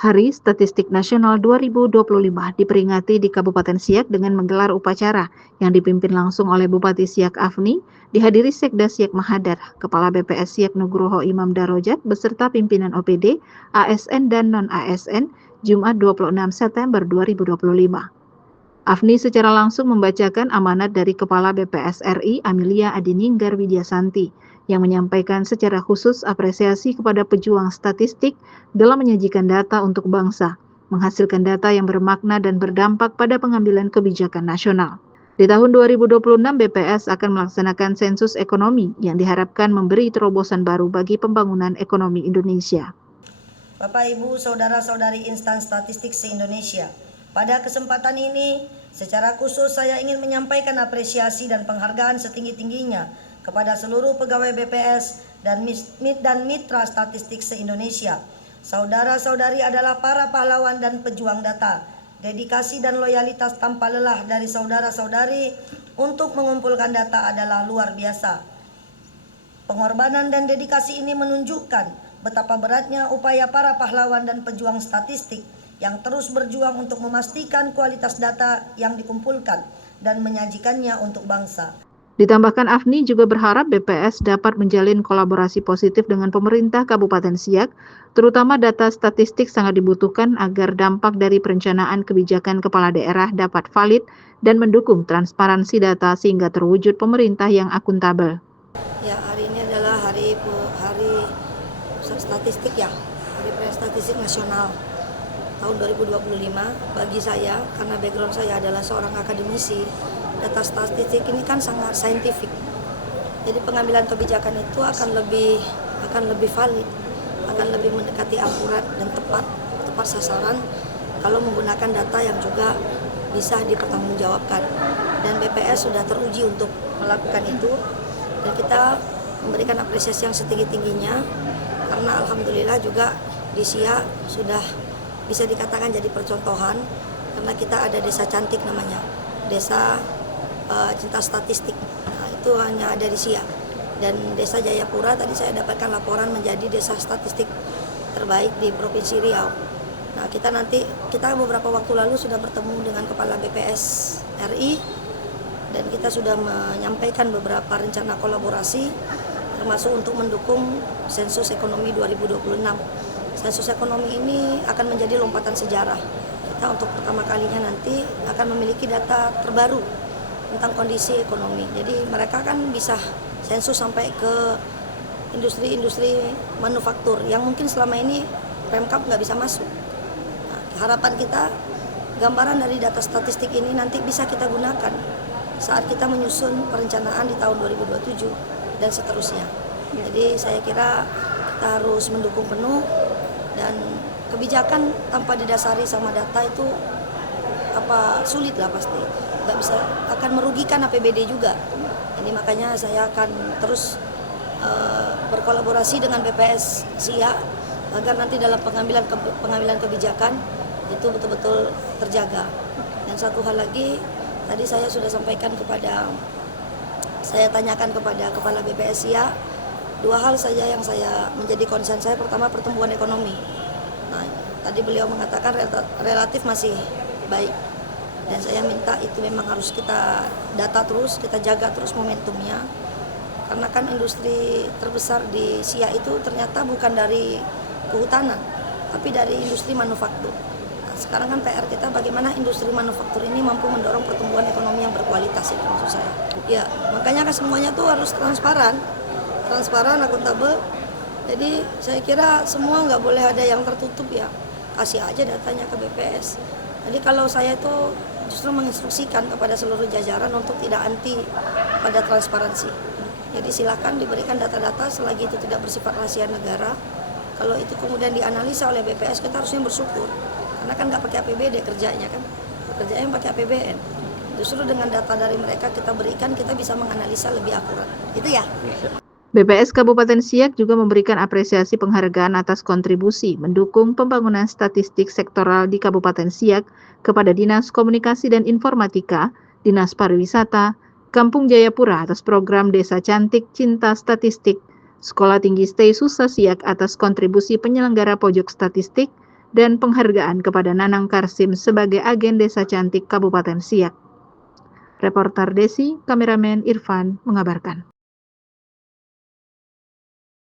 Hari Statistik Nasional 2025 diperingati di Kabupaten Siak dengan menggelar upacara yang dipimpin langsung oleh Bupati Siak Afni, dihadiri Sekda Siak Mahadar, Kepala BPS Siak Nugroho Imam Darojat beserta pimpinan OPD, ASN dan non-ASN, Jumat 26 September 2025. Afni secara langsung membacakan amanat dari Kepala BPS RI Amelia Adininggar Widyasanti yang menyampaikan secara khusus apresiasi kepada pejuang statistik dalam menyajikan data untuk bangsa, menghasilkan data yang bermakna dan berdampak pada pengambilan kebijakan nasional. Di tahun 2026, BPS akan melaksanakan sensus ekonomi yang diharapkan memberi terobosan baru bagi pembangunan ekonomi Indonesia. Bapak, Ibu, Saudara-saudari insan statistik se-Indonesia, pada kesempatan ini, secara khusus saya ingin menyampaikan apresiasi dan penghargaan setinggi-tingginya kepada seluruh pegawai BPS dan mitra statistik se-Indonesia. Saudara-saudari adalah para pahlawan dan pejuang data. Dedikasi dan loyalitas tanpa lelah dari saudara-saudari untuk mengumpulkan data adalah luar biasa. Pengorbanan dan dedikasi ini menunjukkan betapa beratnya upaya para pahlawan dan pejuang statistik yang terus berjuang untuk memastikan kualitas data yang dikumpulkan dan menyajikannya untuk bangsa. Ditambahkan Afni juga berharap BPS dapat menjalin kolaborasi positif dengan pemerintah Kabupaten Siak, terutama data statistik sangat dibutuhkan agar dampak dari perencanaan kebijakan kepala daerah dapat valid dan mendukung transparansi data sehingga terwujud pemerintah yang akuntabel. Ya, hari ini adalah hari statistik ya, Hari Statistik Nasional tahun 2025. Bagi saya, karena background saya adalah seorang akademisi, data statistik ini kan sangat saintifik. Jadi pengambilan kebijakan itu akan lebih valid, akan lebih mendekati akurat dan tepat sasaran kalau menggunakan data yang juga bisa dipertanggungjawabkan. Dan BPS sudah teruji untuk melakukan itu, dan kita memberikan apresiasi yang setinggi-tingginya karena alhamdulillah juga di Siak sudah bisa dikatakan jadi percontohan karena kita ada desa cantik namanya, desa cinta statistik. Nah, itu hanya ada di Siak. Dan desa Jayapura tadi saya dapatkan laporan menjadi desa statistik terbaik di Provinsi Riau. Nah, kita beberapa waktu lalu sudah bertemu dengan Kepala BPS RI dan kita sudah menyampaikan beberapa rencana kolaborasi termasuk untuk mendukung sensus ekonomi 2026. Sensus ekonomi ini akan menjadi lompatan sejarah. Kita untuk pertama kalinya nanti akan memiliki data terbaru tentang kondisi ekonomi. Jadi mereka kan bisa sensus sampai ke industri-industri manufaktur yang mungkin selama ini Pemkab nggak bisa masuk. Nah, harapan kita gambaran dari data statistik ini nanti bisa kita gunakan saat kita menyusun perencanaan di tahun 2027 dan seterusnya. Jadi saya kira kita harus mendukung penuh, dan kebijakan tanpa didasari sama data itu sulit lah pasti. Nggak bisa, akan merugikan APBD juga. Jadi makanya saya akan terus berkolaborasi dengan BPS Siak agar nanti dalam pengambilan kebijakan itu betul-betul terjaga. Dan satu hal lagi, tadi saya sudah sampaikan saya tanyakan kepada Kepala BPS Siak, dua hal saja yang menjadi concern saya. Pertama, pertumbuhan ekonomi. Nah, tadi beliau mengatakan relatif masih baik. Dan saya minta itu memang harus kita data terus, kita jaga terus momentumnya. Karena kan industri terbesar di Siak itu ternyata bukan dari kehutanan, tapi dari industri manufaktur. Nah, sekarang kan PR kita bagaimana industri manufaktur ini mampu mendorong pertumbuhan ekonomi yang berkualitas, itu maksud saya. Ya, makanya kan semuanya tuh harus transparan, akuntabel. Jadi saya kira semua nggak boleh ada yang tertutup ya, kasih aja datanya ke BPS. Jadi kalau saya itu justru menginstruksikan kepada seluruh jajaran untuk tidak anti pada transparansi. Jadi silakan diberikan data-data selagi itu tidak bersifat rahasia negara. Kalau itu kemudian dianalisa oleh BPS, kita harusnya bersyukur. Karena kan nggak pakai APBD kerjanya kan, kerjanya pakai APBN. Justru dengan data dari mereka kita berikan, kita bisa menganalisa lebih akurat. Itu ya. BPS Kabupaten Siak juga memberikan apresiasi penghargaan atas kontribusi mendukung pembangunan statistik sektoral di Kabupaten Siak kepada Dinas Komunikasi dan Informatika, Dinas Pariwisata, Kampung Jayapura atas program Desa Cantik Cinta Statistik, Sekolah Tinggi Stay Susa Siak atas kontribusi penyelenggara pojok statistik, dan penghargaan kepada Nanang Karsim sebagai agen Desa Cantik Kabupaten Siak. Reporter Desi, kameramen Irfan mengabarkan.